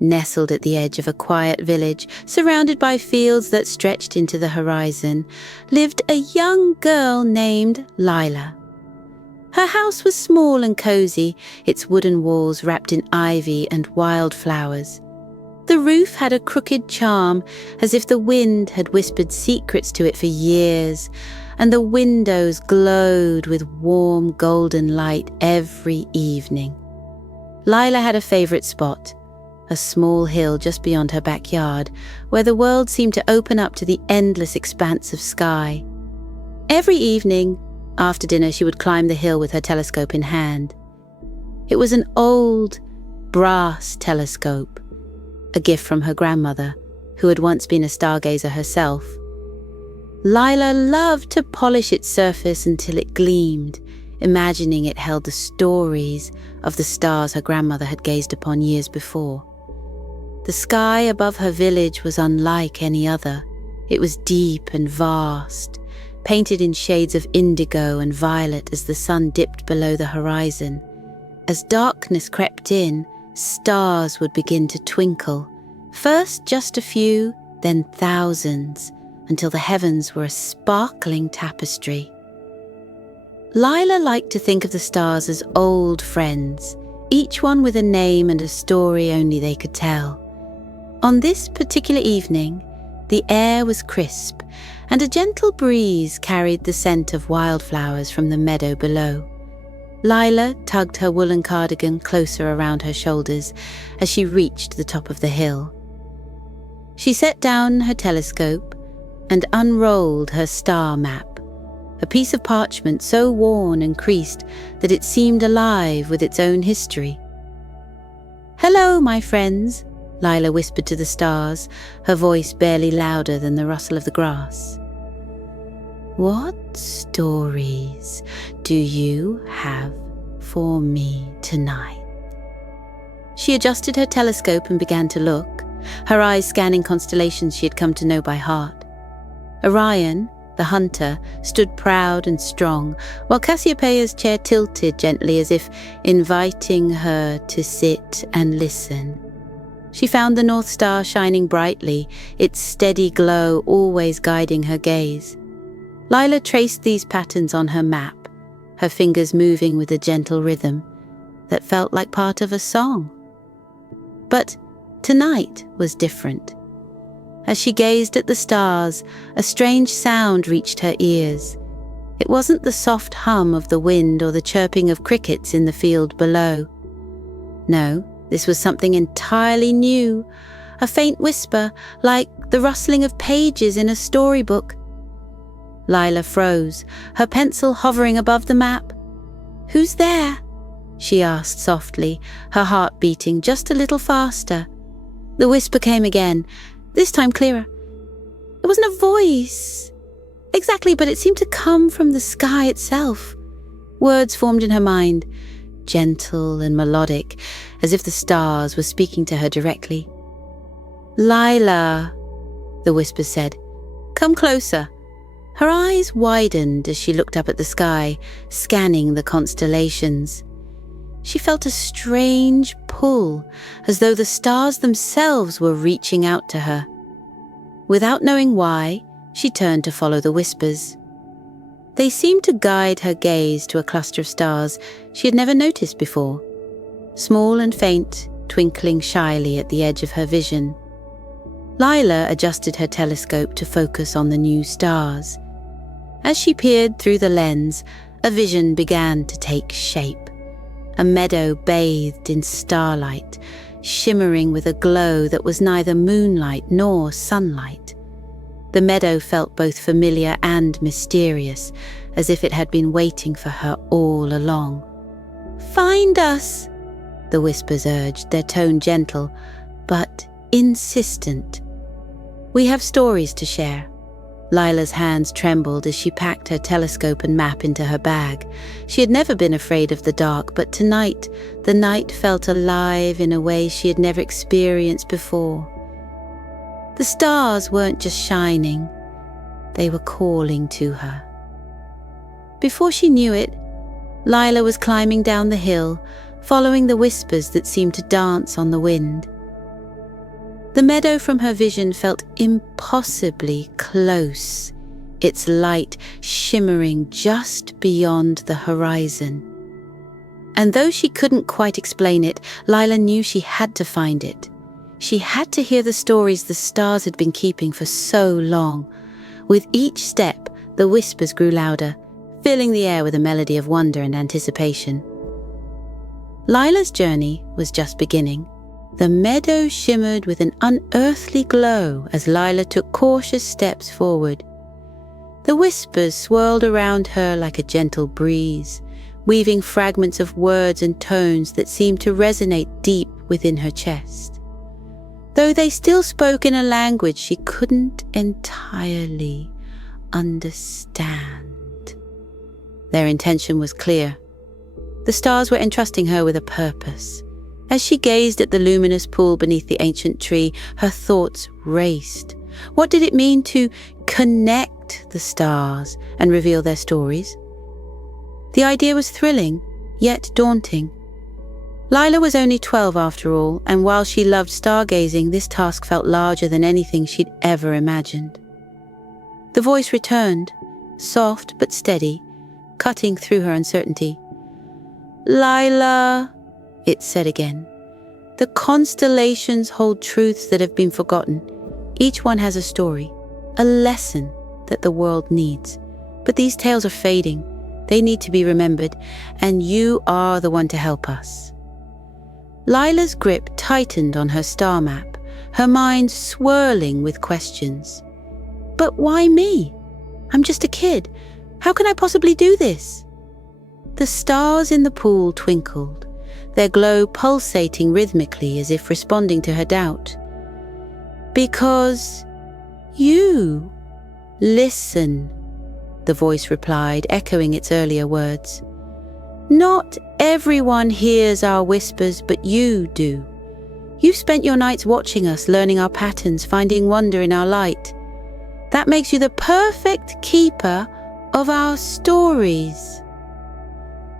Nestled at the edge of a quiet village, surrounded by fields that stretched into the horizon, lived a young girl named Lila. Her house was small and cozy, its wooden walls wrapped in ivy and wildflowers. The roof had a crooked charm, as if the wind had whispered secrets to it for years, and the windows glowed with warm golden light every evening. Lila had a favourite spot, a small hill just beyond her backyard, where the world seemed to open up to the endless expanse of sky. Every evening, after dinner, she would climb the hill with her telescope in hand. It was an old, brass telescope, a gift from her grandmother, who had once been a stargazer herself. Lila loved to polish its surface until it gleamed, imagining it held the stories of the stars her grandmother had gazed upon years before. The sky above her village was unlike any other. It was deep and vast, painted in shades of indigo and violet as the sun dipped below the horizon. As darkness crept in, stars would begin to twinkle, first just a few, then thousands, until the heavens were a sparkling tapestry. Lila liked to think of the stars as old friends, each one with a name and a story only they could tell. On this particular evening, the air was crisp, and a gentle breeze carried the scent of wildflowers from the meadow below. Lila tugged her woolen cardigan closer around her shoulders as she reached the top of the hill. She set down her telescope and unrolled her star map, a piece of parchment so worn and creased that it seemed alive with its own history. "Hello, my friends," Lila whispered to the stars, her voice barely louder than the rustle of the grass. "What stories do you have for me tonight?" She adjusted her telescope and began to look, her eyes scanning constellations she had come to know by heart. Orion, the hunter, stood proud and strong, while Cassiopeia's chair tilted gently as if inviting her to sit and listen. She found the North Star shining brightly, its steady glow always guiding her gaze. Lila traced these patterns on her map, her fingers moving with a gentle rhythm that felt like part of a song. But tonight was different. As she gazed at the stars, a strange sound reached her ears. It wasn't the soft hum of the wind or the chirping of crickets in the field below. No, this was something entirely new, a faint whisper like the rustling of pages in a storybook. Lila froze, her pencil hovering above the map. "Who's there?" she asked softly, her heart beating just a little faster. The whisper came again, this time clearer. It wasn't a voice exactly, but it seemed to come from the sky itself. Words formed in her mind, gentle and melodic, as if the stars were speaking to her directly. "Lila," the whisper said, "come closer." Her eyes widened as she looked up at the sky, scanning the constellations. She felt a strange pull, as though the stars themselves were reaching out to her. Without knowing why, she turned to follow the whispers. They seemed to guide her gaze to a cluster of stars she had never noticed before, small and faint, twinkling shyly at the edge of her vision. Lila adjusted her telescope to focus on the new stars. As she peered through the lens, a vision began to take shape. A meadow bathed in starlight, shimmering with a glow that was neither moonlight nor sunlight. The meadow felt both familiar and mysterious, as if it had been waiting for her all along. "Find us," the whispers urged, their tone gentle, but insistent. "We have stories to share." Lila's hands trembled as she packed her telescope and map into her bag. She had never been afraid of the dark, but tonight the night felt alive in a way she had never experienced before. The stars weren't just shining, they were calling to her. Before she knew it, Lila was climbing down the hill, following the whispers that seemed to dance on the wind. The meadow from her vision felt impossibly close, its light shimmering just beyond the horizon. And though she couldn't quite explain it, Lila knew she had to find it. She had to hear the stories the stars had been keeping for so long. With each step, the whispers grew louder, filling the air with a melody of wonder and anticipation. Lila's journey was just beginning. The meadow shimmered with an unearthly glow as Lila took cautious steps forward. The whispers swirled around her like a gentle breeze, weaving fragments of words and tones that seemed to resonate deep within her chest. Though they still spoke in a language she couldn't entirely understand. Their intention was clear. The stars were entrusting her with a purpose. As she gazed at the luminous pool beneath the ancient tree, her thoughts raced. What did it mean to connect the stars and reveal their stories? The idea was thrilling, yet daunting. Lila was only 12 after all, and while she loved stargazing, this task felt larger than anything she'd ever imagined. The voice returned, soft but steady, cutting through her uncertainty. "Lila," it said again, "the constellations hold truths that have been forgotten. Each one has a story, a lesson that the world needs. But these tales are fading. They need to be remembered, and you are the one to help us." Lila's grip tightened on her star map, her mind swirling with questions. "But why me? I'm just a kid. How can I possibly do this?" The stars in the pool twinkled, their glow pulsating rhythmically as if responding to her doubt. "Because you listen," the voice replied, echoing its earlier words. "Not everyone hears our whispers, but you do. You've spent your nights watching us, learning our patterns, finding wonder in our light. That makes you the perfect keeper of our stories."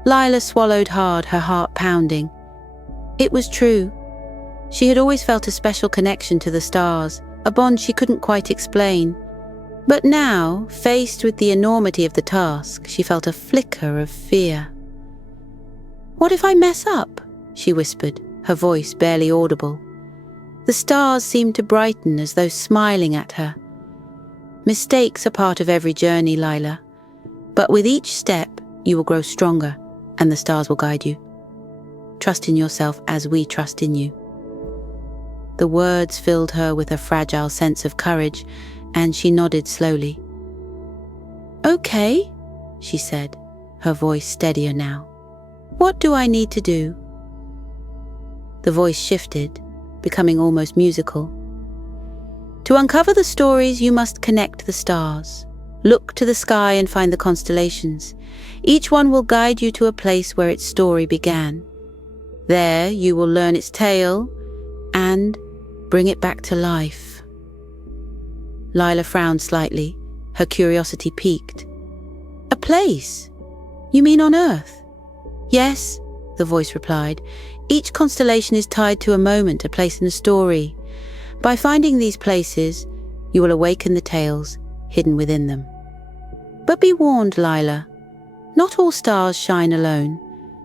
Lila swallowed hard, her heart pounding. It was true. She had always felt a special connection to the stars, a bond she couldn't quite explain. But now, faced with the enormity of the task, she felt a flicker of fear. "What if I mess up?" she whispered, her voice barely audible. The stars seemed to brighten as though smiling at her. "Mistakes are part of every journey, Lila. But with each step, you will grow stronger, and the stars will guide you. Trust in yourself as we trust in you." The words filled her with a fragile sense of courage, and she nodded slowly. "Okay," she said, her voice steadier now. "What do I need to do?" The voice shifted, becoming almost musical. "To uncover the stories, you must connect the stars. Look to the sky and find the constellations. Each one will guide you to a place where its story began. There you will learn its tale and bring it back to life." Lila frowned slightly, her curiosity piqued. "A place? You mean on Earth?" "Yes," the voice replied. "Each constellation is tied to a moment, a place in a story. By finding these places, you will awaken the tales hidden within them. But be warned, Lila, not all stars shine alone.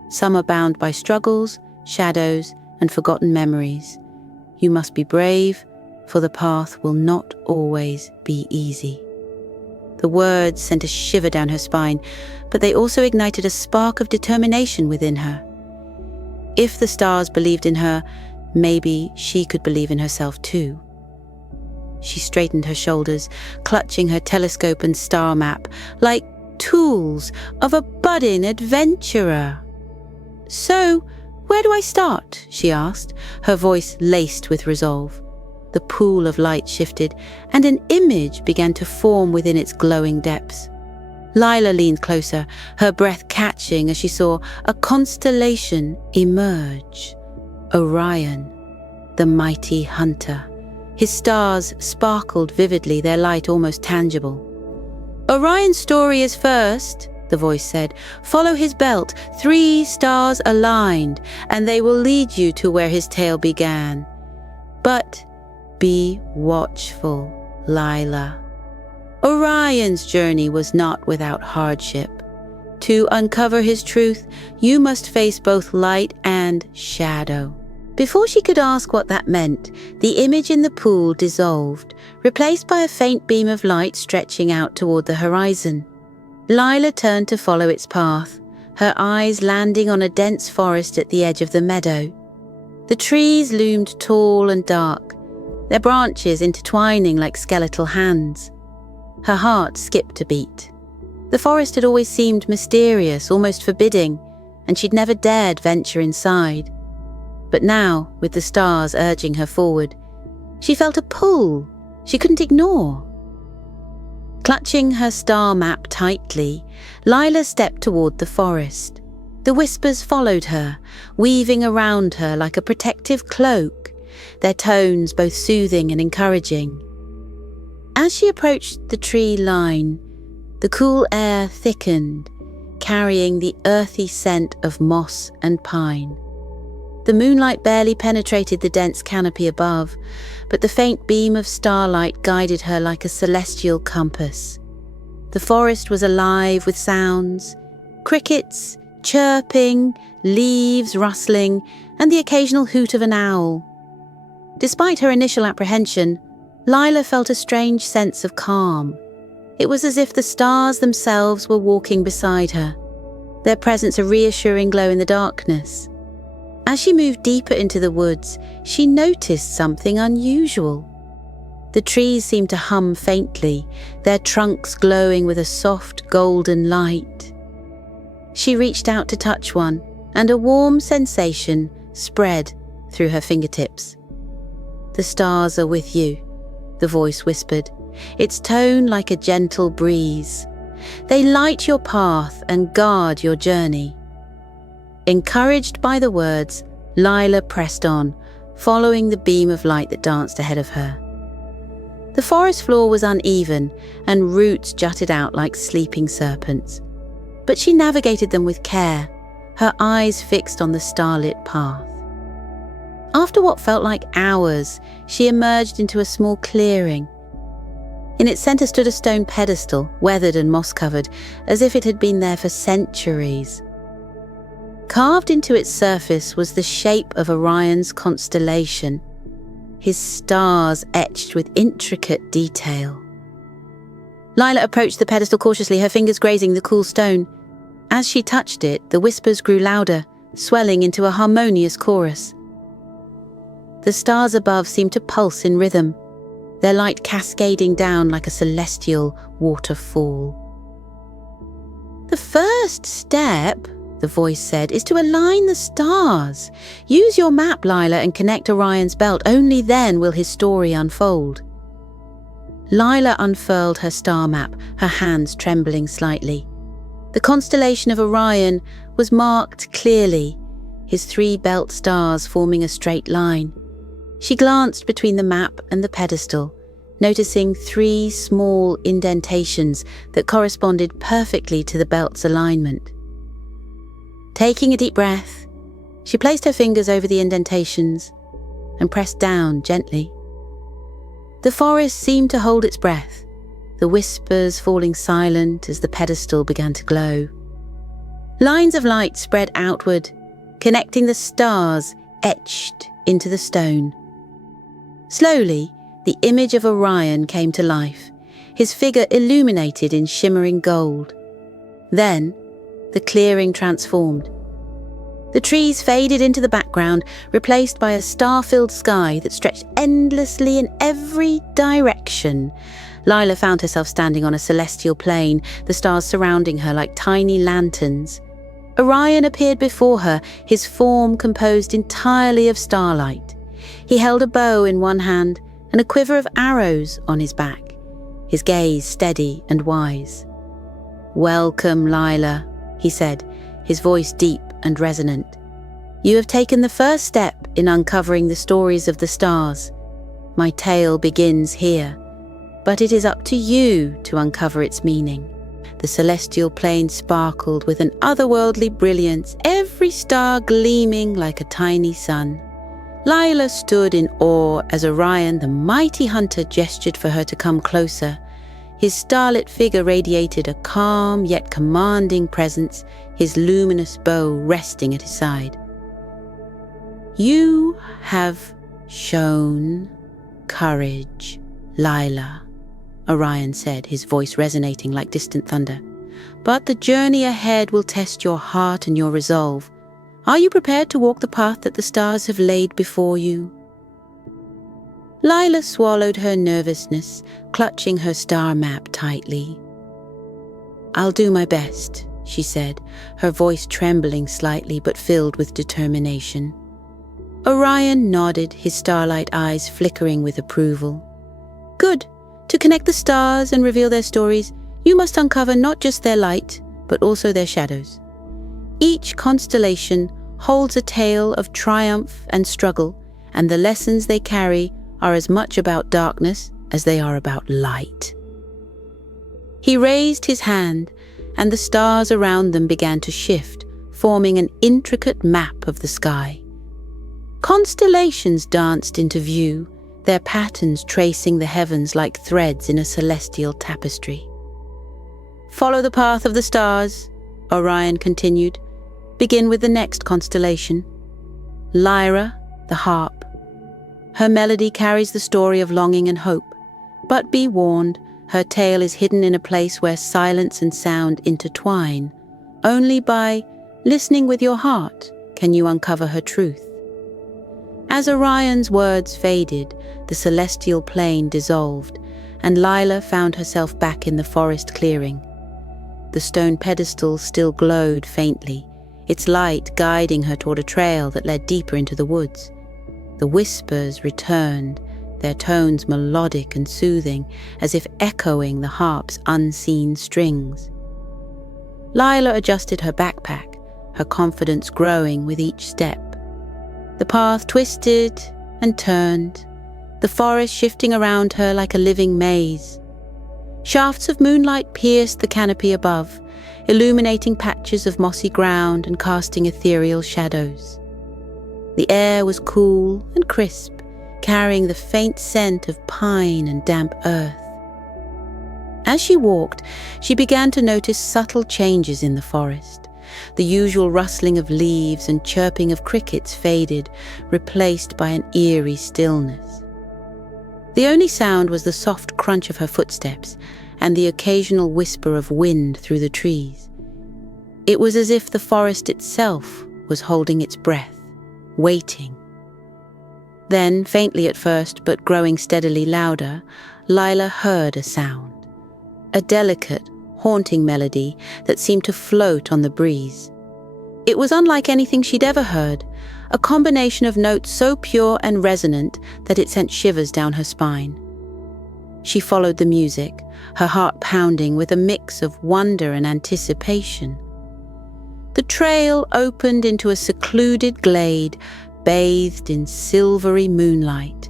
Some are bound by struggles, shadows, and forgotten memories. You must be brave, for the path will not always be easy." The words sent a shiver down her spine, but they also ignited a spark of determination within her. If the stars believed in her, maybe she could believe in herself too. She straightened her shoulders, clutching her telescope and star map, like tools of a budding adventurer. "So, where do I start?" she asked, her voice laced with resolve. The pool of light shifted, and an image began to form within its glowing depths. Lila leaned closer, her breath catching as she saw a constellation emerge. Orion, the mighty hunter. His stars sparkled vividly, their light almost tangible. "Orion's story is first," the voice said. "Follow his belt, 3 stars aligned, and they will lead you to where his tale began. But Be watchful, Lila. Orion's journey was not without hardship. To uncover his truth, you must face both light and shadow. Before she could ask what that meant, the image in the pool dissolved, replaced by a faint beam of light stretching out toward the horizon. Lila turned to follow its path, her eyes landing on a dense forest at the edge of the meadow. The trees loomed tall and dark, their branches intertwining like skeletal hands. Her heart skipped a beat. The forest had always seemed mysterious, almost forbidding, and she'd never dared venture inside. But now, with the stars urging her forward, she felt a pull she couldn't ignore. Clutching her star map tightly, Lila stepped toward the forest. The whispers followed her, weaving around her like a protective cloak, their tones both soothing and encouraging. As she approached the tree line, the cool air thickened, carrying the earthy scent of moss and pine. The moonlight barely penetrated the dense canopy above, but the faint beam of starlight guided her like a celestial compass. The forest was alive with sounds, crickets chirping, leaves rustling, and the occasional hoot of an owl. Despite her initial apprehension, Lila felt a strange sense of calm. It was as if the stars themselves were walking beside her, their presence a reassuring glow in the darkness. As she moved deeper into the woods, she noticed something unusual. The trees seemed to hum faintly, their trunks glowing with a soft golden light. She reached out to touch one, and a warm sensation spread through her fingertips. "The stars are with you," the voice whispered, its tone like a gentle breeze. "They light your path and guard your journey." Encouraged by the words, Lila pressed on, following the beam of light that danced ahead of her. The forest floor was uneven, and roots jutted out like sleeping serpents. But she navigated them with care, her eyes fixed on the starlit path. After what felt like hours, she emerged into a small clearing. In its centre stood a stone pedestal, weathered and moss-covered, as if it had been there for centuries. Carved into its surface was the shape of Orion's constellation, his stars etched with intricate detail. Lila approached the pedestal cautiously, her fingers grazing the cool stone. As she touched it, the whispers grew louder, swelling into a harmonious chorus. The stars above seemed to pulse in rhythm, their light cascading down like a celestial waterfall. "The first step," the voice said, "is to align the stars. Use your map, Lila, and connect Orion's belt. Only then will his story unfold." Lila unfurled her star map, her hands trembling slightly. The constellation of Orion was marked clearly, his 3 belt stars forming a straight line. She glanced between the map and the pedestal, noticing 3 small indentations that corresponded perfectly to the belt's alignment. Taking a deep breath, she placed her fingers over the indentations and pressed down gently. The forest seemed to hold its breath, the whispers falling silent as the pedestal began to glow. Lines of light spread outward, connecting the stars etched into the stone. Slowly, the image of Orion came to life, his figure illuminated in shimmering gold. Then, the clearing transformed. The trees faded into the background, replaced by a star-filled sky that stretched endlessly in every direction. Lila found herself standing on a celestial plain, the stars surrounding her like tiny lanterns. Orion appeared before her, his form composed entirely of starlight. He held a bow in one hand and a quiver of arrows on his back, his gaze steady and wise. "Welcome, Lila," he said, his voice deep and resonant. "You have taken the first step in uncovering the stories of the stars. My tale begins here, but it is up to you to uncover its meaning." The celestial plain sparkled with an otherworldly brilliance, every star gleaming like a tiny sun. Lila stood in awe as Orion, the mighty hunter, gestured for her to come closer. His starlit figure radiated a calm yet commanding presence, his luminous bow resting at his side. "You have shown courage, Lila," Orion said, his voice resonating like distant thunder. "But the journey ahead will test your heart and your resolve. Are you prepared to walk the path that the stars have laid before you?" Lila swallowed her nervousness, clutching her star map tightly. "I'll do my best," she said, her voice trembling slightly but filled with determination. Orion nodded, his starlight eyes flickering with approval. "Good. To connect the stars and reveal their stories, you must uncover not just their light, but also their shadows. Each constellation holds a tale of triumph and struggle, and the lessons they carry are as much about darkness as they are about light." He raised his hand, and the stars around them began to shift, forming an intricate map of the sky. Constellations danced into view, their patterns tracing the heavens like threads in a celestial tapestry. "Follow the path of the stars," Orion continued. "Begin with the next constellation. Lyra, the harp. Her melody carries the story of longing and hope, but be warned, her tale is hidden in a place where silence and sound intertwine. Only by listening with your heart can you uncover her truth." As Orion's words faded, the celestial plane dissolved, and Lila found herself back in the forest clearing. The stone pedestal still glowed faintly, its light guiding her toward a trail that led deeper into the woods. The whispers returned, their tones melodic and soothing, as if echoing the harp's unseen strings. Lila adjusted her backpack, her confidence growing with each step. The path twisted and turned, the forest shifting around her like a living maze. Shafts of moonlight pierced the canopy above, illuminating patches of mossy ground and casting ethereal shadows. The air was cool and crisp, carrying the faint scent of pine and damp earth. As she walked, she began to notice subtle changes in the forest. The usual rustling of leaves and chirping of crickets faded, replaced by an eerie stillness. The only sound was the soft crunch of her footsteps and the occasional whisper of wind through the trees. It was as if the forest itself was holding its breath, waiting. Then, faintly at first, but growing steadily louder, Lila heard a sound. A delicate, haunting melody that seemed to float on the breeze. It was unlike anything she'd ever heard, a combination of notes so pure and resonant that it sent shivers down her spine. She followed the music, her heart pounding with a mix of wonder and anticipation. The trail opened into a secluded glade, bathed in silvery moonlight.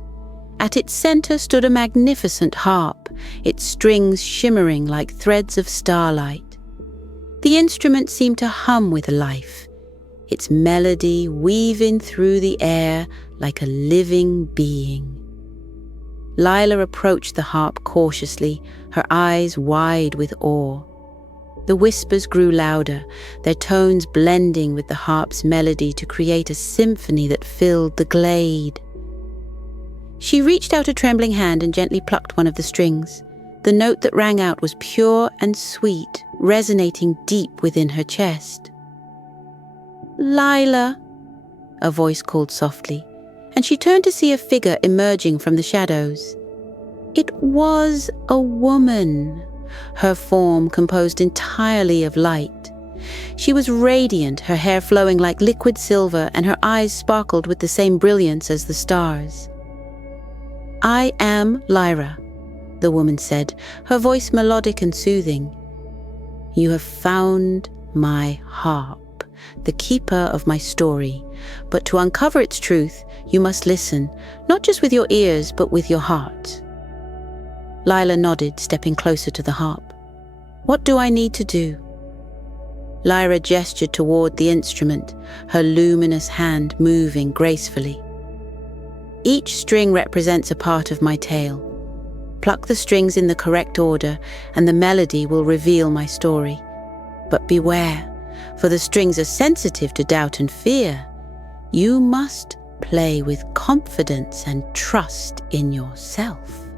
At its center stood a magnificent harp, its strings shimmering like threads of starlight. The instrument seemed to hum with life, its melody weaving through the air like a living being. Lila approached the harp cautiously, her eyes wide with awe. The whispers grew louder, their tones blending with the harp's melody to create a symphony that filled the glade. She reached out a trembling hand and gently plucked one of the strings. The note that rang out was pure and sweet, resonating deep within her chest. "Lila," a voice called softly, and she turned to see a figure emerging from the shadows. It was a woman, her form composed entirely of light. She was radiant, her hair flowing like liquid silver, and her eyes sparkled with the same brilliance as the stars. "I am Lyra," the woman said, her voice melodic and soothing. "You have found my harp, the keeper of my story, but to uncover its truth, you must listen, not just with your ears, but with your heart." Lila nodded, stepping closer to the harp. "What do I need to do?" Lyra gestured toward the instrument, her luminous hand moving gracefully. Each string represents a part of my tale. Pluck the strings in the correct order, and the melody will reveal my story. But beware, for the strings are sensitive to doubt and fear. You must play with confidence and trust in yourself."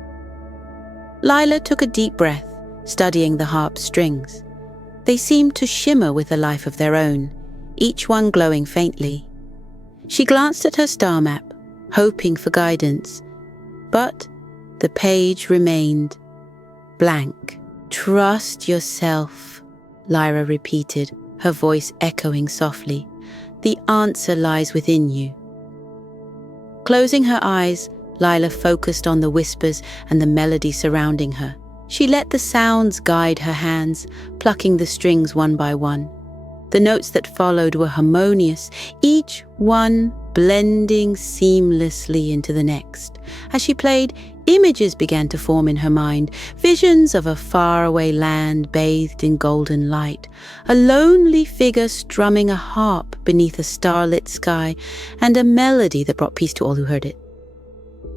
Lila took a deep breath, studying the harp's strings. They seemed to shimmer with a life of their own, each one glowing faintly. She glanced at her star map, hoping for guidance, but the page remained blank. "Trust yourself," Lyra repeated, her voice echoing softly. "The answer lies within you." Closing her eyes, Lila focused on the whispers and the melody surrounding her. She let the sounds guide her hands, plucking the strings one by one. The notes that followed were harmonious, each one blending seamlessly into the next. As she played, images began to form in her mind, visions of a faraway land bathed in golden light, a lonely figure strumming a harp beneath a starlit sky, and a melody that brought peace to all who heard it.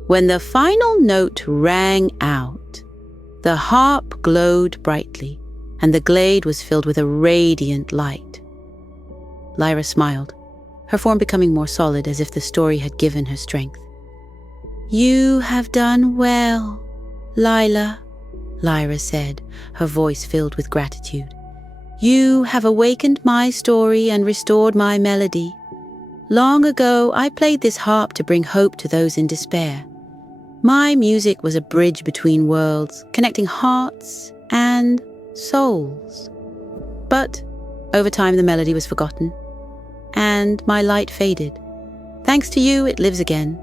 When the final note rang out, the harp glowed brightly, and the glade was filled with a radiant light. Lyra smiled, her form becoming more solid as if the story had given her strength. "You have done well, Lila," Lyra said, her voice filled with gratitude. "You have awakened my story and restored my melody. Long ago, I played this harp to bring hope to those in despair. My music was a bridge between worlds, connecting hearts and souls. But over time, the melody was forgotten, and my light faded. Thanks to you, it lives again."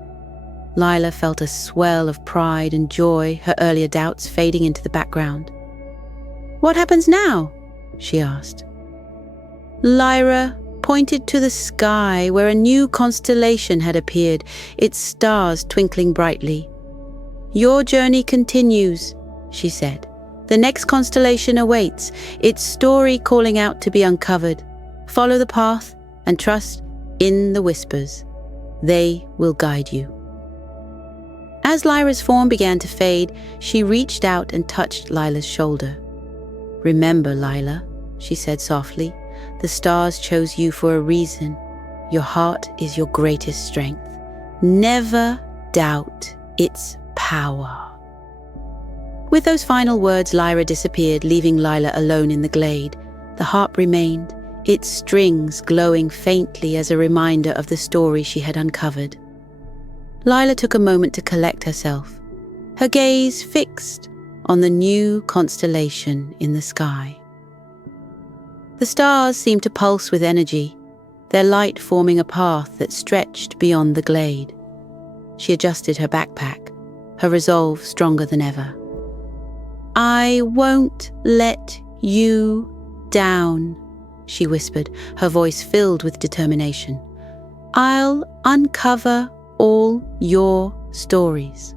Lila felt a swell of pride and joy, her earlier doubts fading into the background. "What happens now?" she asked. Lyra pointed to the sky where a new constellation had appeared, its stars twinkling brightly. "Your journey continues," she said. "The next constellation awaits, its story calling out to be uncovered. Follow the path and trust in the whispers. They will guide you." As Lyra's form began to fade, she reached out and touched Lila's shoulder. "Remember, Lila," she said softly, "the stars chose you for a reason. Your heart is your greatest strength. Never doubt its power." With those final words, Lyra disappeared, leaving Lila alone in the glade. The harp remained, its strings glowing faintly as a reminder of the story she had uncovered. Lila took a moment to collect herself, her gaze fixed on the new constellation in the sky. The stars seemed to pulse with energy, their light forming a path that stretched beyond the glade. She adjusted her backpack, her resolve stronger than ever. "I won't let you down," she whispered, her voice filled with determination. "I'll uncover all your stories."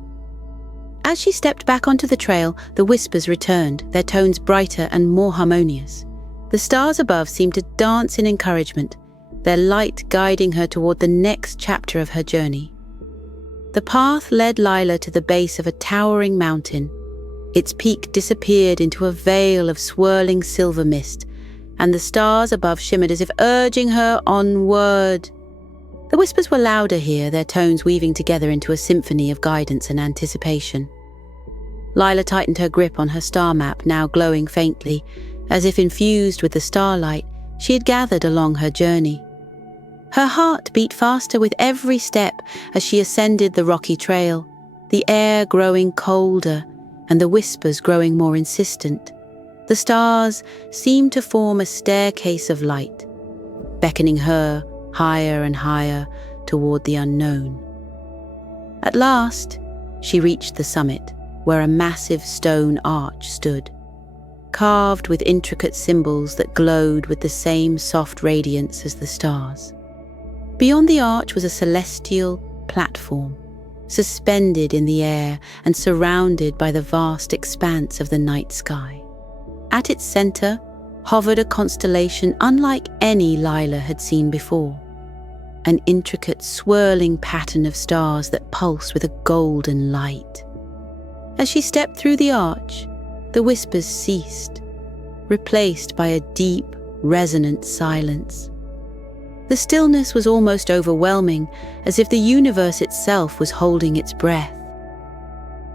As she stepped back onto the trail, the whispers returned, their tones brighter and more harmonious. The stars above seemed to dance in encouragement, their light guiding her toward the next chapter of her journey. The path led Lila to the base of a towering mountain. Its peak disappeared into a veil of swirling silver mist, and the stars above shimmered as if urging her onward. The whispers were louder here, their tones weaving together into a symphony of guidance and anticipation. Lila tightened her grip on her star map, now glowing faintly, as if infused with the starlight she had gathered along her journey. Her heart beat faster with every step as she ascended the rocky trail, the air growing colder and the whispers growing more insistent. The stars seemed to form a staircase of light, beckoning her higher and higher toward the unknown. At last, she reached the summit, where a massive stone arch stood, carved with intricate symbols that glowed with the same soft radiance as the stars. Beyond the arch was a celestial platform, suspended in the air and surrounded by the vast expanse of the night sky. At its center hovered a constellation unlike any Lila had seen before. an intricate swirling pattern of stars that pulsed with a golden light. As she stepped through the arch, the whispers ceased, replaced by a deep, resonant silence. The stillness was almost overwhelming, as if the universe itself was holding its breath.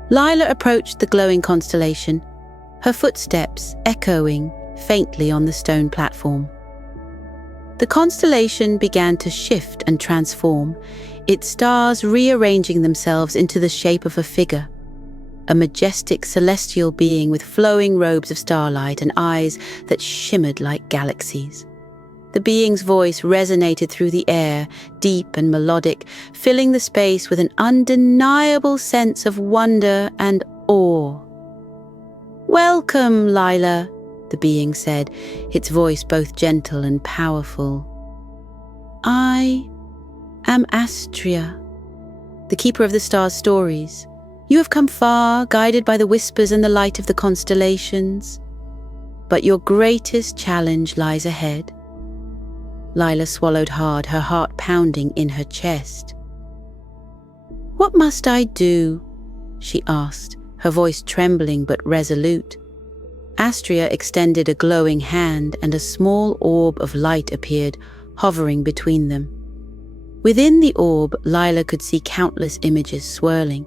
Lila approached the glowing constellation, her footsteps echoing faintly on the stone platform. The constellation began to shift and transform, its stars rearranging themselves into the shape of a figure, a majestic celestial being with flowing robes of starlight and eyes that shimmered like galaxies. The being's voice resonated through the air, deep and melodic, filling the space with an undeniable sense of wonder and awe. "Welcome, Lila," the being said, its voice both gentle and powerful. "I am Astria, the keeper of the stars' stories. You have come far, guided by the whispers and the light of the constellations. But your greatest challenge lies ahead." Lila swallowed hard, her heart pounding in her chest. "What must I do?" she asked, her voice trembling but resolute. Astria extended a glowing hand, and a small orb of light appeared, hovering between them. Within the orb, Lila could see countless images swirling,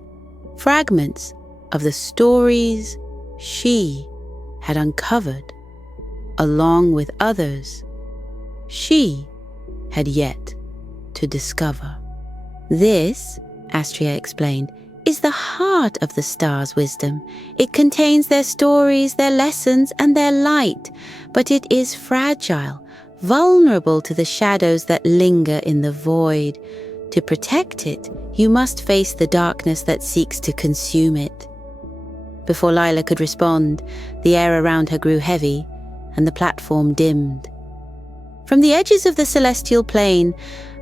fragments of the stories she had uncovered, along with others she had yet to discover. "This," Astria explained, "is the heart of the stars' wisdom. It contains their stories, their lessons, and their light, but it is fragile, vulnerable to the shadows that linger in the void. To protect it, you must face the darkness that seeks to consume it." Before Lila could respond, the air around her grew heavy, and the platform dimmed. From the edges of the celestial plane,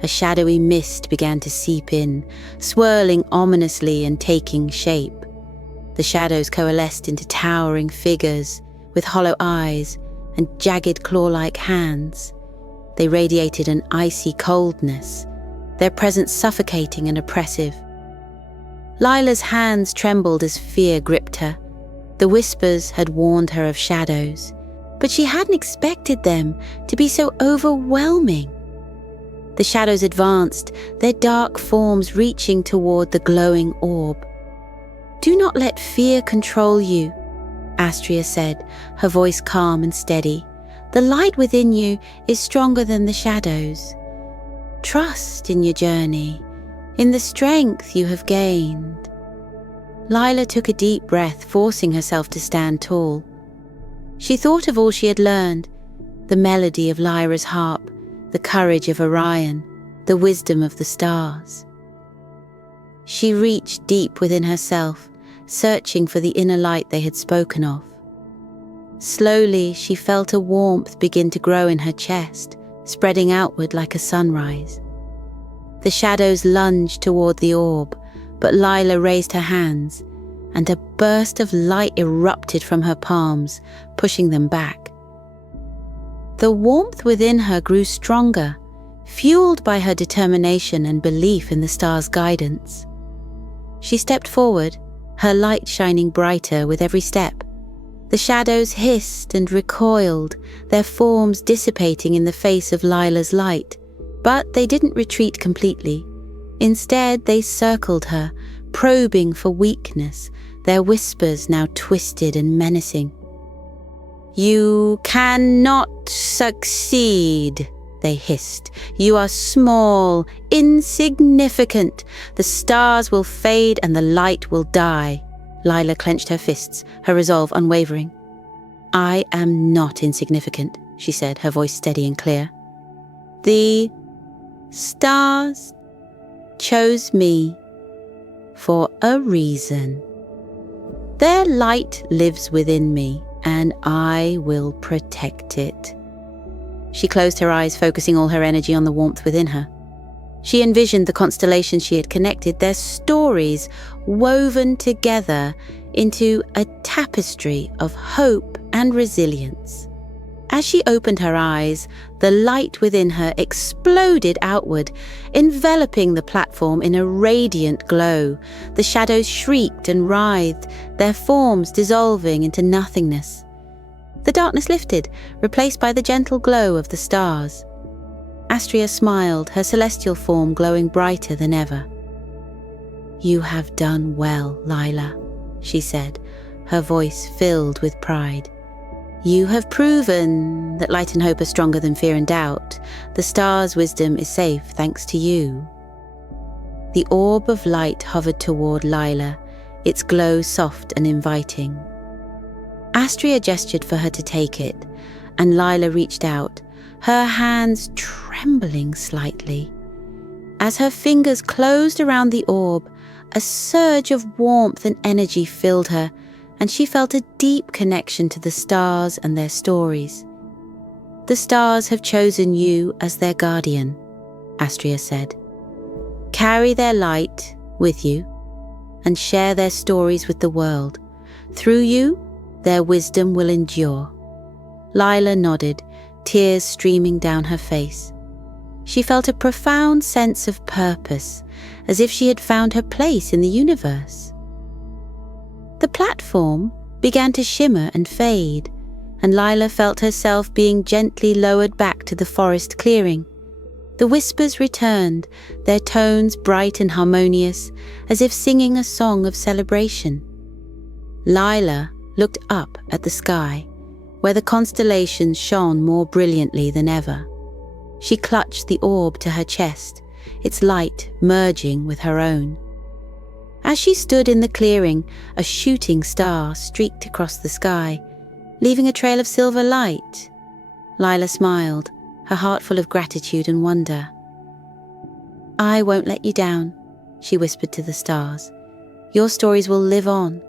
a shadowy mist began to seep in, swirling ominously and taking shape. The shadows coalesced into towering figures with hollow eyes and jagged claw-like hands. They radiated an icy coldness, their presence suffocating and oppressive. Lila's hands trembled as fear gripped her. The whispers had warned her of shadows, but she hadn't expected them to be so overwhelming. The shadows advanced, their dark forms reaching toward the glowing orb. "Do not let fear control you," Astria said, her voice calm and steady. "The light within you is stronger than the shadows. Trust in your journey, in the strength you have gained." Lila took a deep breath, forcing herself to stand tall. She thought of all she had learned, the melody of Lyra's harp, the courage of Orion, the wisdom of the stars. She reached deep within herself, searching for the inner light they had spoken of. Slowly, she felt a warmth begin to grow in her chest, spreading outward like a sunrise. The shadows lunged toward the orb, but Lila raised her hands, and a burst of light erupted from her palms, pushing them back. The warmth within her grew stronger, fueled by her determination and belief in the stars' guidance. She stepped forward, her light shining brighter with every step. The shadows hissed and recoiled, their forms dissipating in the face of Lila's light, but they didn't retreat completely. Instead, they circled her, probing for weakness, their whispers now twisted and menacing. "You cannot succeed," they hissed. "You are small, insignificant. The stars will fade and the light will die." Lila clenched her fists, her resolve unwavering. "I am not insignificant," she said, her voice steady and clear. "The stars chose me for a reason. Their light lives within me, and I will protect it." She closed her eyes, focusing all her energy on the warmth within her. She envisioned the constellations she had connected, their stories woven together into a tapestry of hope and resilience. As she opened her eyes, the light within her exploded outward, enveloping the platform in a radiant glow. The shadows shrieked and writhed, their forms dissolving into nothingness. The darkness lifted, replaced by the gentle glow of the stars. Astria smiled, her celestial form glowing brighter than ever. "You have done well, Lila," she said, her voice filled with pride. "You have proven that light and hope are stronger than fear and doubt. The stars' wisdom is safe thanks to you." The orb of light hovered toward Lila, its glow soft and inviting. Astria gestured for her to take it, and Lila reached out, her hands trembling slightly. As her fingers closed around the orb, a surge of warmth and energy filled her, and she felt a deep connection to the stars and their stories. "The stars have chosen you as their guardian," Astria said. "Carry their light with you and share their stories with the world. Through you, their wisdom will endure." Lila nodded, tears streaming down her face. She felt a profound sense of purpose, as if she had found her place in the universe. The platform began to shimmer and fade, and Lila felt herself being gently lowered back to the forest clearing. The whispers returned, their tones bright and harmonious, as if singing a song of celebration. Lila looked up at the sky, where the constellations shone more brilliantly than ever. She clutched the orb to her chest, its light merging with her own. As she stood in the clearing, a shooting star streaked across the sky, leaving a trail of silver light. Lila smiled, her heart full of gratitude and wonder. "I won't let you down," she whispered to the stars. "Your stories will live on."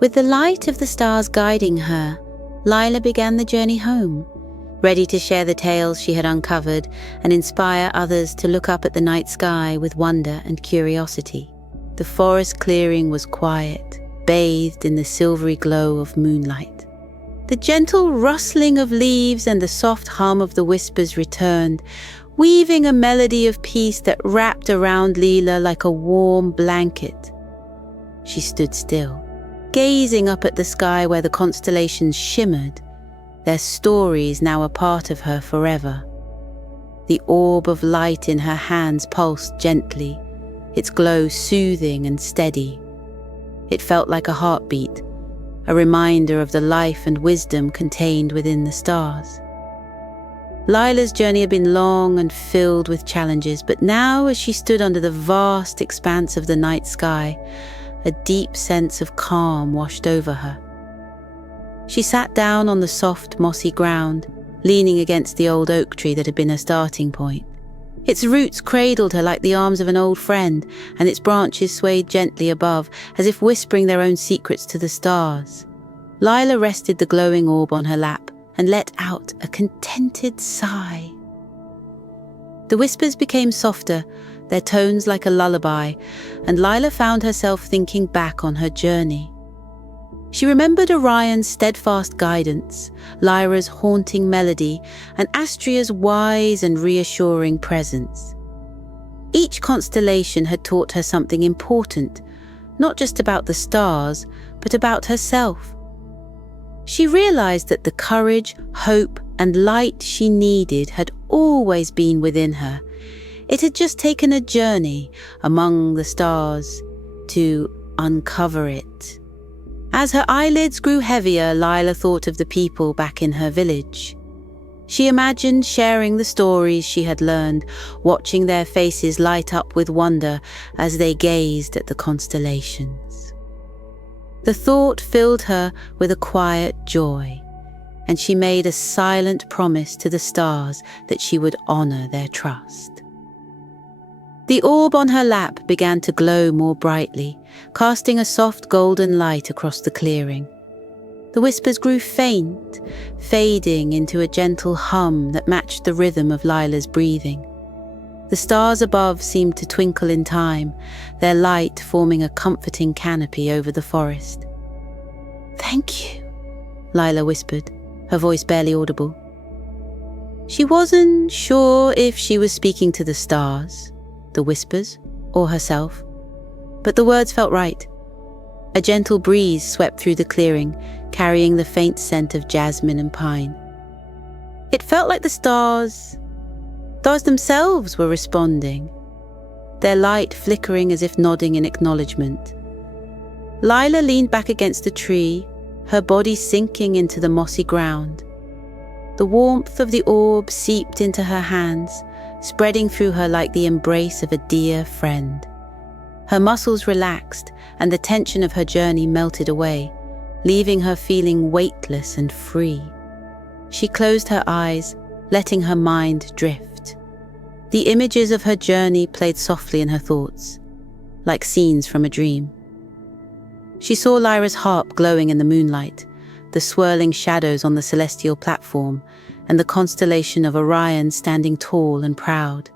With the light of the stars guiding her, Lila began the journey home, ready to share the tales she had uncovered and inspire others to look up at the night sky with wonder and curiosity. The forest clearing was quiet, bathed in the silvery glow of moonlight. The gentle rustling of leaves and the soft hum of the whispers returned, weaving a melody of peace that wrapped around Lila like a warm blanket. She stood still, gazing up at the sky where the constellations shimmered, their stories now a part of her forever. The orb of light in her hands pulsed gently, its glow soothing and steady. It felt like a heartbeat, a reminder of the life and wisdom contained within the stars. Lila's journey had been long and filled with challenges, but now as she stood under the vast expanse of the night sky, a deep sense of calm washed over her. She sat down on the soft, mossy ground, leaning against the old oak tree that had been her starting point. Its roots cradled her like the arms of an old friend, and its branches swayed gently above, as if whispering their own secrets to the stars. Lila rested the glowing orb on her lap and let out a contented sigh. The whispers became softer, their tones like a lullaby, and Lila found herself thinking back on her journey. She remembered Orion's steadfast guidance, Lyra's haunting melody, and Astria's wise and reassuring presence. Each constellation had taught her something important, not just about the stars, but about herself. She realized that the courage, hope, and light she needed had always been within her. It had just taken a journey among the stars to uncover it. As her eyelids grew heavier, Lila thought of the people back in her village. She imagined sharing the stories she had learned, watching their faces light up with wonder as they gazed at the constellations. The thought filled her with a quiet joy, and she made a silent promise to the stars that she would honor their trust. The orb on her lap began to glow more brightly, casting a soft golden light across the clearing. The whispers grew faint, fading into a gentle hum that matched the rhythm of Lila's breathing. The stars above seemed to twinkle in time, their light forming a comforting canopy over the forest. "Thank you," Lila whispered, her voice barely audible. She wasn't sure if she was speaking to the stars, the whispers, or herself, but the words felt right. A gentle breeze swept through the clearing, carrying the faint scent of jasmine and pine. It felt like the stars themselves were responding, their light flickering as if nodding in acknowledgement. Lila leaned back against the tree, her body sinking into the mossy ground. The warmth of the orb seeped into her hands, spreading through her like the embrace of a dear friend. Her muscles relaxed, and the tension of her journey melted away, leaving her feeling weightless and free. She closed her eyes, letting her mind drift. The images of her journey played softly in her thoughts, like scenes from a dream. She saw Lyra's harp glowing in the moonlight, the swirling shadows on the celestial platform, and the constellation of Orion standing tall and proud.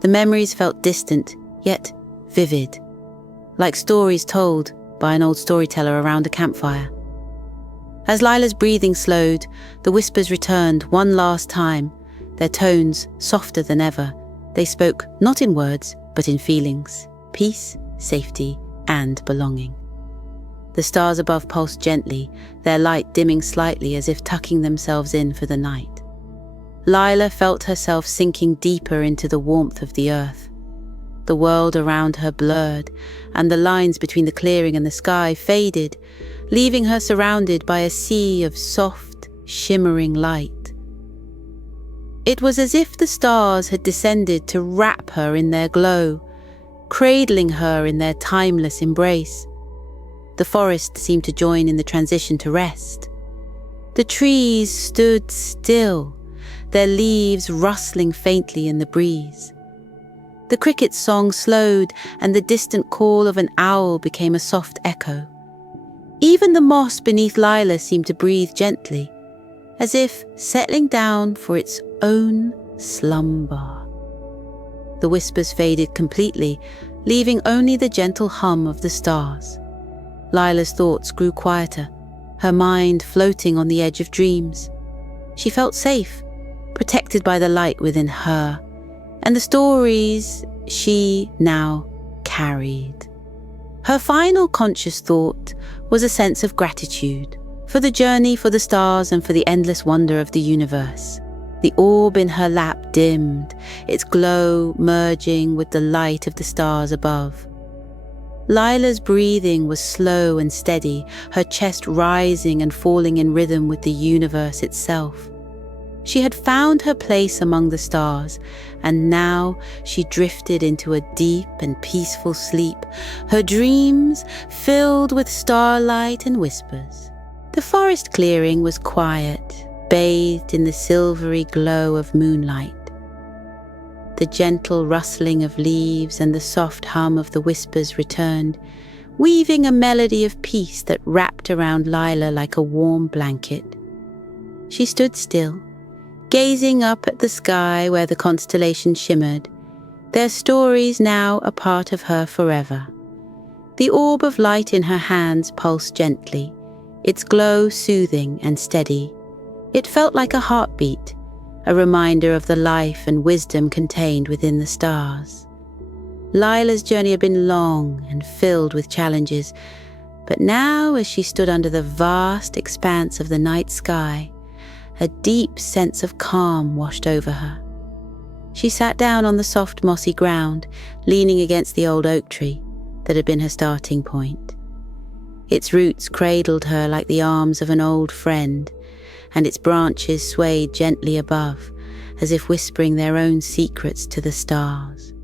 The memories felt distant, yet vivid, like stories told by an old storyteller around a campfire. As Lila's breathing slowed, the whispers returned one last time, their tones softer than ever. They spoke not in words, but in feelings: peace, safety, and belonging. The stars above pulsed gently, their light dimming slightly as if tucking themselves in for the night. Lila felt herself sinking deeper into the warmth of the earth. The world around her blurred, and the lines between the clearing and the sky faded, leaving her surrounded by a sea of soft, shimmering light. It was as if the stars had descended to wrap her in their glow, cradling her in their timeless embrace. The forest seemed to join in the transition to rest. The trees stood still, their leaves rustling faintly in the breeze. The cricket's song slowed, and the distant call of an owl became a soft echo. Even the moss beneath Lila seemed to breathe gently, as if settling down for its own slumber. The whispers faded completely, leaving only the gentle hum of the stars. Lila's thoughts grew quieter, her mind floating on the edge of dreams. She felt safe, protected by the light within her, and the stories she now carried. Her final conscious thought was a sense of gratitude for the journey, for the stars, and for the endless wonder of the universe. The orb in her lap dimmed, its glow merging with the light of the stars above. Lila's breathing was slow and steady, her chest rising and falling in rhythm with the universe itself. She had found her place among the stars, and now she drifted into a deep and peaceful sleep, her dreams filled with starlight and whispers. The forest clearing was quiet, bathed in the silvery glow of moonlight. The gentle rustling of leaves and the soft hum of the whispers returned, weaving a melody of peace that wrapped around Lila like a warm blanket. She stood still, gazing up at the sky where the constellations shimmered, their stories now a part of her forever. The orb of light in her hands pulsed gently, its glow soothing and steady. It felt like a heartbeat, a reminder of the life and wisdom contained within the stars. Lila's journey had been long and filled with challenges, but now as she stood under the vast expanse of the night sky, a deep sense of calm washed over her. She sat down on the soft mossy ground, leaning against the old oak tree that had been her starting point. Its roots cradled her like the arms of an old friend, and its branches swayed gently above, as if whispering their own secrets to the stars.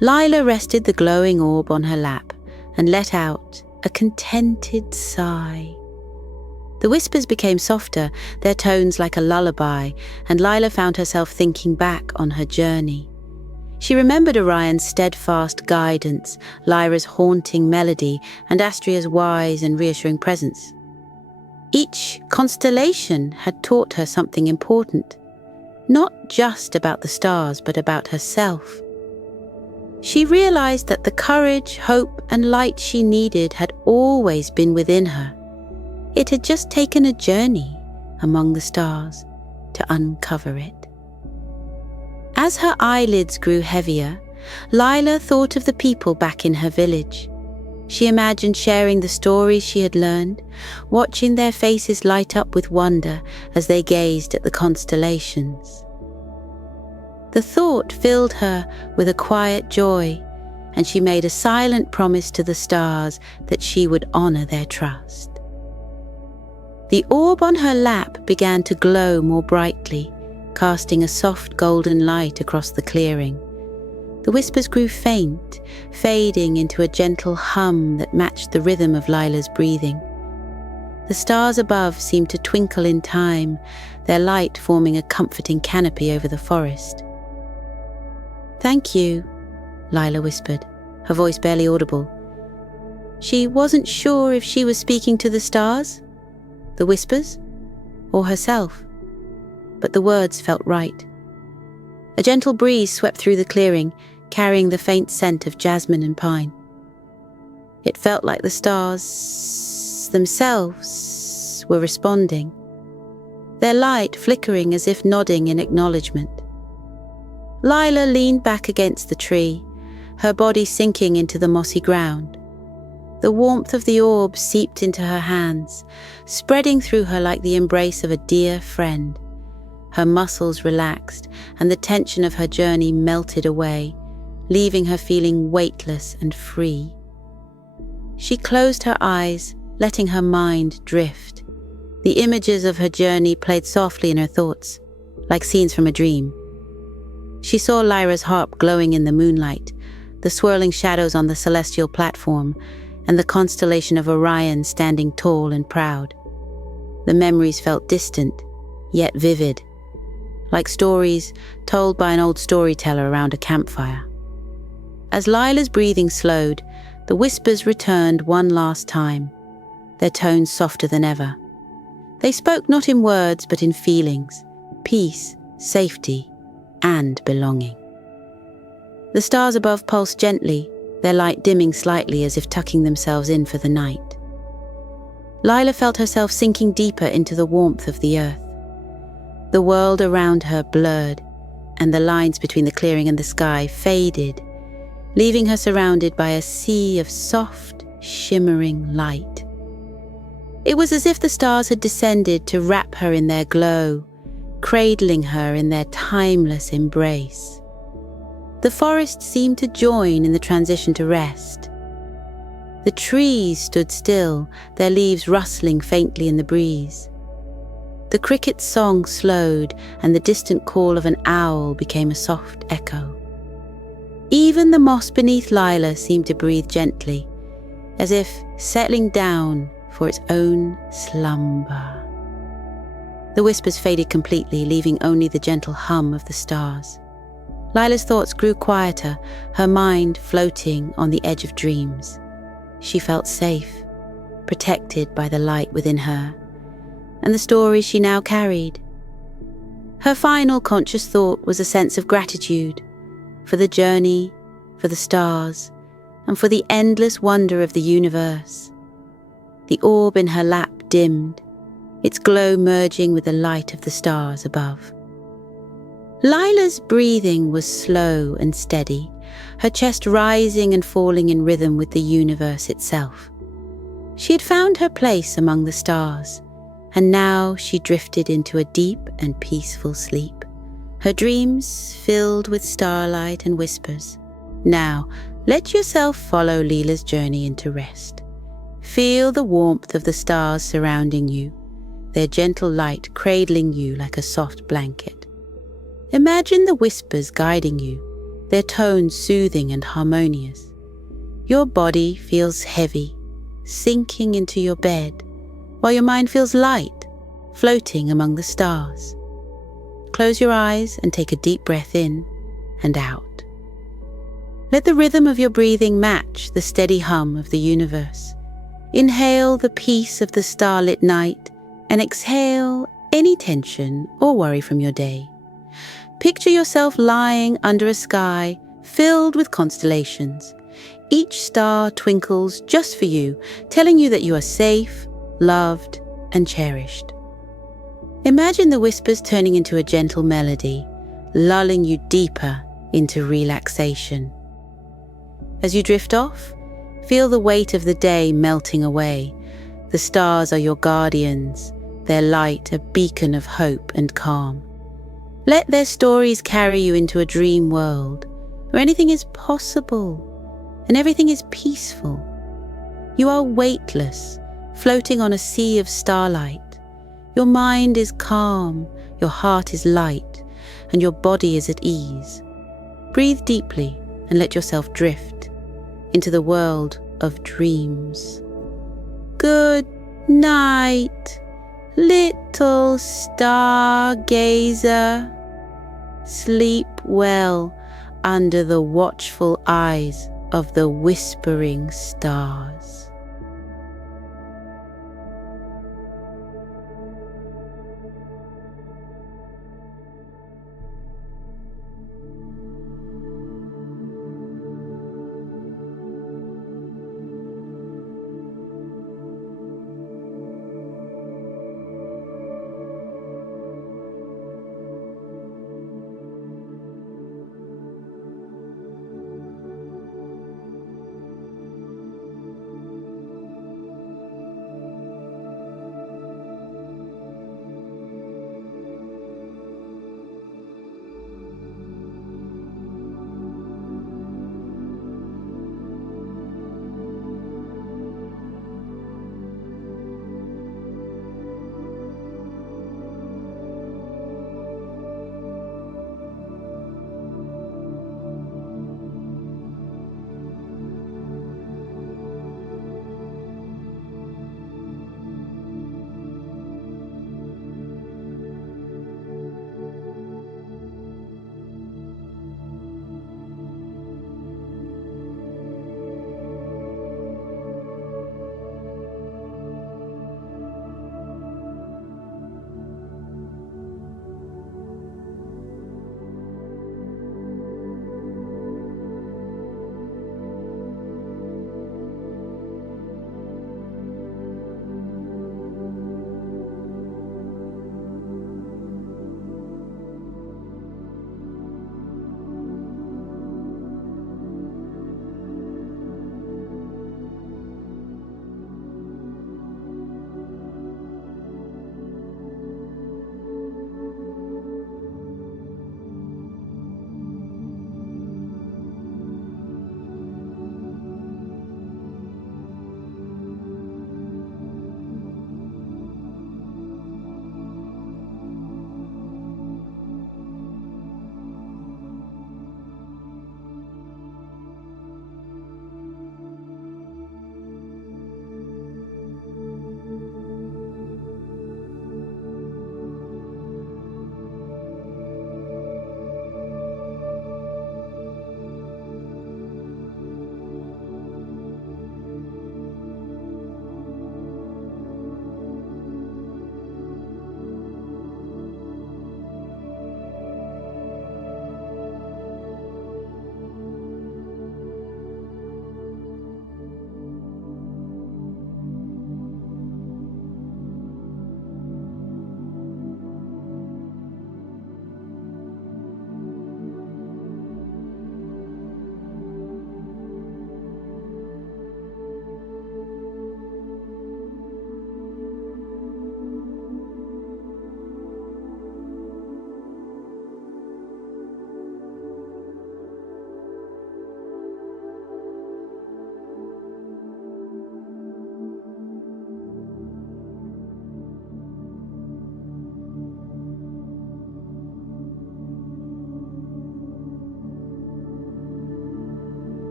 Lila rested the glowing orb on her lap and let out a contented sigh. The whispers became softer, their tones like a lullaby, and Lila found herself thinking back on her journey. She remembered Orion's steadfast guidance, Lyra's haunting melody, and Astria's wise and reassuring presence. Each constellation had taught her something important, not just about the stars, but about herself. She realized that the courage, hope, and light she needed had always been within her. It had just taken a journey among the stars to uncover it. As her eyelids grew heavier, Lila thought of the people back in her village. She imagined sharing the stories she had learned, watching their faces light up with wonder as they gazed at the constellations. The thought filled her with a quiet joy, and she made a silent promise to the stars that she would honor their trust. The orb on her lap began to glow more brightly, casting a soft golden light across the clearing. The whispers grew faint, fading into a gentle hum that matched the rhythm of Lila's breathing. The stars above seemed to twinkle in time, their light forming a comforting canopy over the forest. "Thank you," Lila whispered, her voice barely audible. She wasn't sure if she was speaking to the stars, the whispers, or herself, but the words felt right. A gentle breeze swept through the clearing, carrying the faint scent of jasmine and pine. It felt like the stars themselves were responding, their light flickering as if nodding in acknowledgement. Lila leaned back against the tree, her body sinking into the mossy ground. The warmth of the orb seeped into her hands, spreading through her like the embrace of a dear friend. Her muscles relaxed, and the tension of her journey melted away, leaving her feeling weightless and free. She closed her eyes, letting her mind drift. The images of her journey played softly in her thoughts, like scenes from a dream. She saw Lyra's harp glowing in the moonlight, the swirling shadows on the celestial platform, and the constellation of Orion standing tall and proud. The memories felt distant, yet vivid, like stories told by an old storyteller around a campfire. As Lila's breathing slowed, the whispers returned one last time, their tones softer than ever. They spoke not in words but in feelings, peace, safety, and belonging. The stars above pulsed gently, their light dimming slightly as if tucking themselves in for the night. Lila felt herself sinking deeper into the warmth of the earth. The world around her blurred, and the lines between the clearing and the sky faded, leaving her surrounded by a sea of soft, shimmering light. It was as if the stars had descended to wrap her in their glow, cradling her in their timeless embrace. The forest seemed to join in the transition to rest. The trees stood still, their leaves rustling faintly in the breeze. The cricket's song slowed, and the distant call of an owl became a soft echo. Even the moss beneath Lila seemed to breathe gently, as if settling down for its own slumber. The whispers faded completely, leaving only the gentle hum of the stars. Lila's thoughts grew quieter, her mind floating on the edge of dreams. She felt safe, protected by the light within her, and the stories she now carried. Her final conscious thought was a sense of gratitude for the journey, for the stars, and for the endless wonder of the universe. The orb in her lap dimmed, its glow merging with the light of the stars above. Lila's breathing was slow and steady, her chest rising and falling in rhythm with the universe itself. She had found her place among the stars, and now she drifted into a deep and peaceful sleep, her dreams filled with starlight and whispers. Now, let yourself follow Lila's journey into rest. Feel the warmth of the stars surrounding you, their gentle light cradling you like a soft blanket. Imagine the whispers guiding you, their tones soothing and harmonious. Your body feels heavy, sinking into your bed, while your mind feels light, floating among the stars. Close your eyes and take a deep breath in and out. Let the rhythm of your breathing match the steady hum of the universe. Inhale the peace of the starlit night and exhale any tension or worry from your day. Picture yourself lying under a sky filled with constellations. Each star twinkles just for you, telling you that you are safe, loved, and cherished. Imagine the whispers turning into a gentle melody, lulling you deeper into relaxation. As you drift off, feel the weight of the day melting away. The stars are your guardians, their light a beacon of hope and calm. Let their stories carry you into a dream world, where anything is possible and everything is peaceful. You are weightless, floating on a sea of starlight. Your mind is calm, your heart is light, and your body is at ease. Breathe deeply and let yourself drift into the world of dreams. Good night, little stargazer. Sleep well under the watchful eyes of the whispering stars.